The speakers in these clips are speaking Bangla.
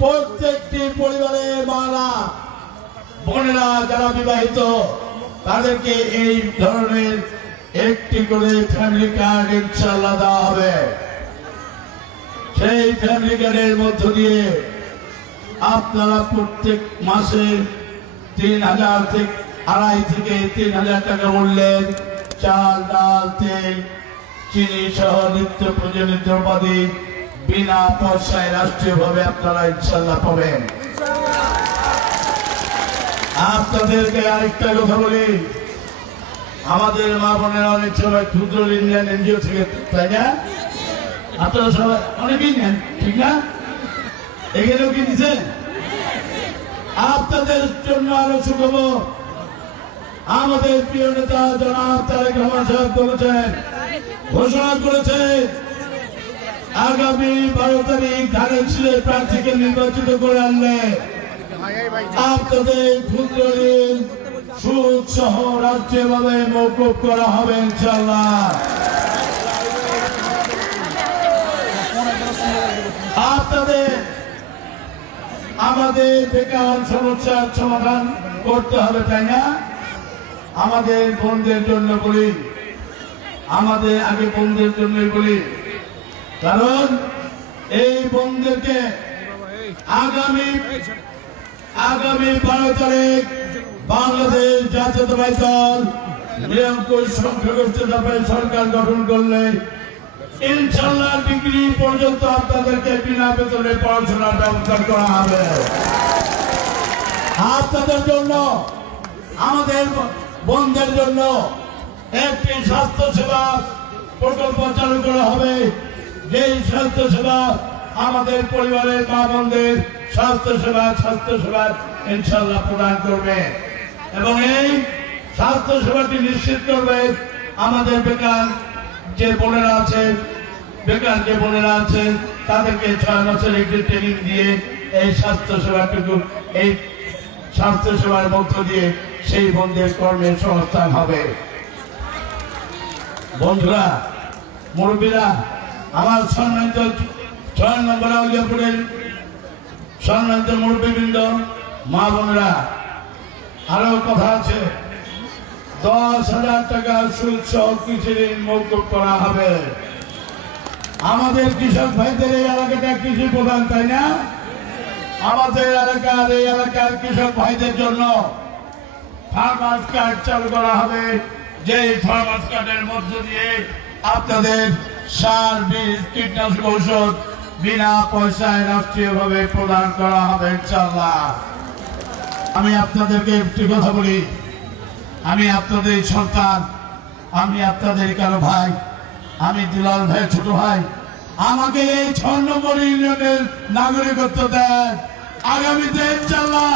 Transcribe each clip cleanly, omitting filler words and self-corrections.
প্রত্যেকটি পরিবারে মারা বোনেরা যারা বিবাহিত তাদেরকে এই ধরনের একটি করে ফ্যামিলি কার্ড ইনশাআল্লাহ দেওয়া হবে। সেই ফ্যামিলি কার্ডের মধ্য দিয়ে আপনারা প্রত্যেক মাসে 3,000 থেকে 2,500 থেকে 3,000 টাকা মূল্যের চাল, ডাল, তেল, চিনি সহ নিত্য প্রয়োজনীয় দ্রব্যাদি বিনা পয়সায় রাষ্ট্রীয়ভাবে আপনারা ইনশাআল্লাহ পাবেন। আপনাদেরকে আরেকটা কথা বলি, আমাদের মা বোনেরা অনেক সময় ক্ষুদ্র ইন্ডিয়ান এনজিও থেকে, তাই না? আপনারা সবাই অনেকেই নেন, ঠিক না? এখানেও কি দিচ্ছেন? আপনাদের জন্য আরো সুখবর, আমাদের প্রিয় নেতা জনাব তারেক রহমান সাহেব বলেছেন, ঘোষণা করেছে আগামী 12 তারিখ ধানের শীষের প্রার্থীকে নির্বাচিত করে আনলে আপনাদের ক্ষুদ্র ঋণ সুদ সহ রাষ্ট্রীয়ভাবে মওকুফ করা হবে ইনশাআল্লাহ। আপনাদের আমাদের বেকার সমস্যার সমাধান করতে হবে, তাই না? আমাদের বোনদের জন্য বলি, আমাদের আগে বোনদের জন্য বলি, কারণ এই বোনদেরকে আগামী 12 তারিখ বাংলাদেশ জাতীয়তাবাদী দল নিরঙ্কুশ সংখ্যাগরিষ্ঠ সরকার গঠন করলে ইনশাআল্লাহ ডিগ্রি পর্যন্ত আপনাদেরকে বিনা বেতনে পড়াশোনার ব্যবস্থা করা হবে। আপনাদের জন্য, আমাদের বোনদের জন্য একটি স্বাস্থ্য সেবা প্রকল্প চালু করা হবে, যেই স্বাস্থ্য সেবা আমাদের পরিবারের মা বোনদের স্বাস্থ্য সেবা ইনশাআল্লাহ প্রদান করবে এবং এই স্বাস্থ্য সেবাটি নিশ্চিত করবে আমাদের বেকার যে বোনেরা আছে তাদেরকে 6 মাসের একটি ট্রেনিং দিয়ে এই স্বাস্থ্য সেবার মধ্য দিয়ে সেই বোনদের কর্মের সংস্থান হবে। বন্ধুরা, মুরব্বীরা, আমার সম্মানিত 6 নম্বর আউলিয়াপুরের সম্মানিত মুরব্বীবৃন্দ, মা বোনেরা, আরো কথা আছে। 10,000 টাকা সুদ সহ কৃষি ঋণ মওকুফ করা হবে। আমাদের কৃষক ভাইদের এই এলাকাটা কৃষি প্রধান, তাই না? আমাদের এই এলাকার কৃষক ভাইদের জন্য ফার্মার্স কার্ড চালু করা হবে, যে ফার্মার্স কার্ডের মধ্য দিয়ে আপনাদের সার, বীজ, কীটনাশক ঔষধ বিনা পয়সায় রাষ্ট্রীয়ভাবে প্রদান করা হবে ইনশাআল্লাহ। আমি আপনাদেরকে একটি কথা বলি, আমি আপনাদের সন্তান, আমি আপনাদের কারো ভাই, আমি দুলাল ভাইয়ের ছোট ভাই। আমাকে এই 6 নম্বর ইউনিয়নের নাগরিকত্ব দেন। আগামীতে ইনশাআল্লাহ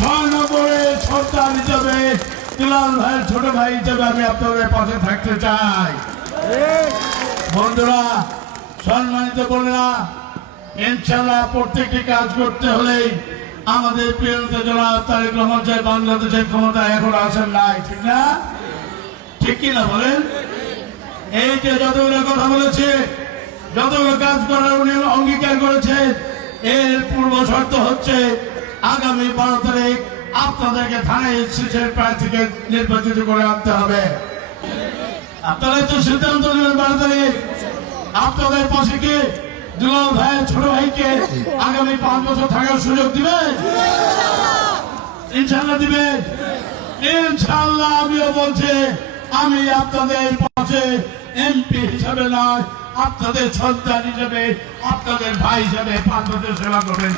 6 নম্বরের সন্তান হিসেবে, দুলাল ভাইয়ের ছোট ভাই হিসেবে আমি আপনাদের পাশে থাকতে চাই। বন্ধুরা, সম্মানিত বোনেরা, ইনশাআল্লাহ প্রত্যেকটি কাজ করতে হলেই আমাদের প্রিয় নেতা জনাব তারেক রহমান সাহেব বাংলাদেশের ক্ষমতায় এখন আসেন নাই, ঠিক না? ঠিক কিনা বলেন? এই যে যতগুলো কথা বলেছে, যতগুলো কাজ করার উনি অঙ্গীকার করেছে, এর পূর্ব শর্ত হচ্ছে আগামী 12 তারিখ আপনাদেরকে ধানের শীষের প্রার্থীকে নির্বাচিত করে আনতে হবে। আপনারা তো সিদ্ধান্ত নেবেন 12 তারিখ আপনাদের পাশে কে দুলাল ভাইয়ের ছোট ভাইকে আগামী 5 বছর থাকার সুযোগ দিবেন? ইনশাআল্লাহ দিবেন। ইনশাআল্লাহ আমিও বলছি, আমি আপনাদের পাশে এমপি হিসাবে নয়, আপনাদের সন্তান হিসেবে, আপনাদের ভাই হিসেবে 5 বছর সেবা করবেন।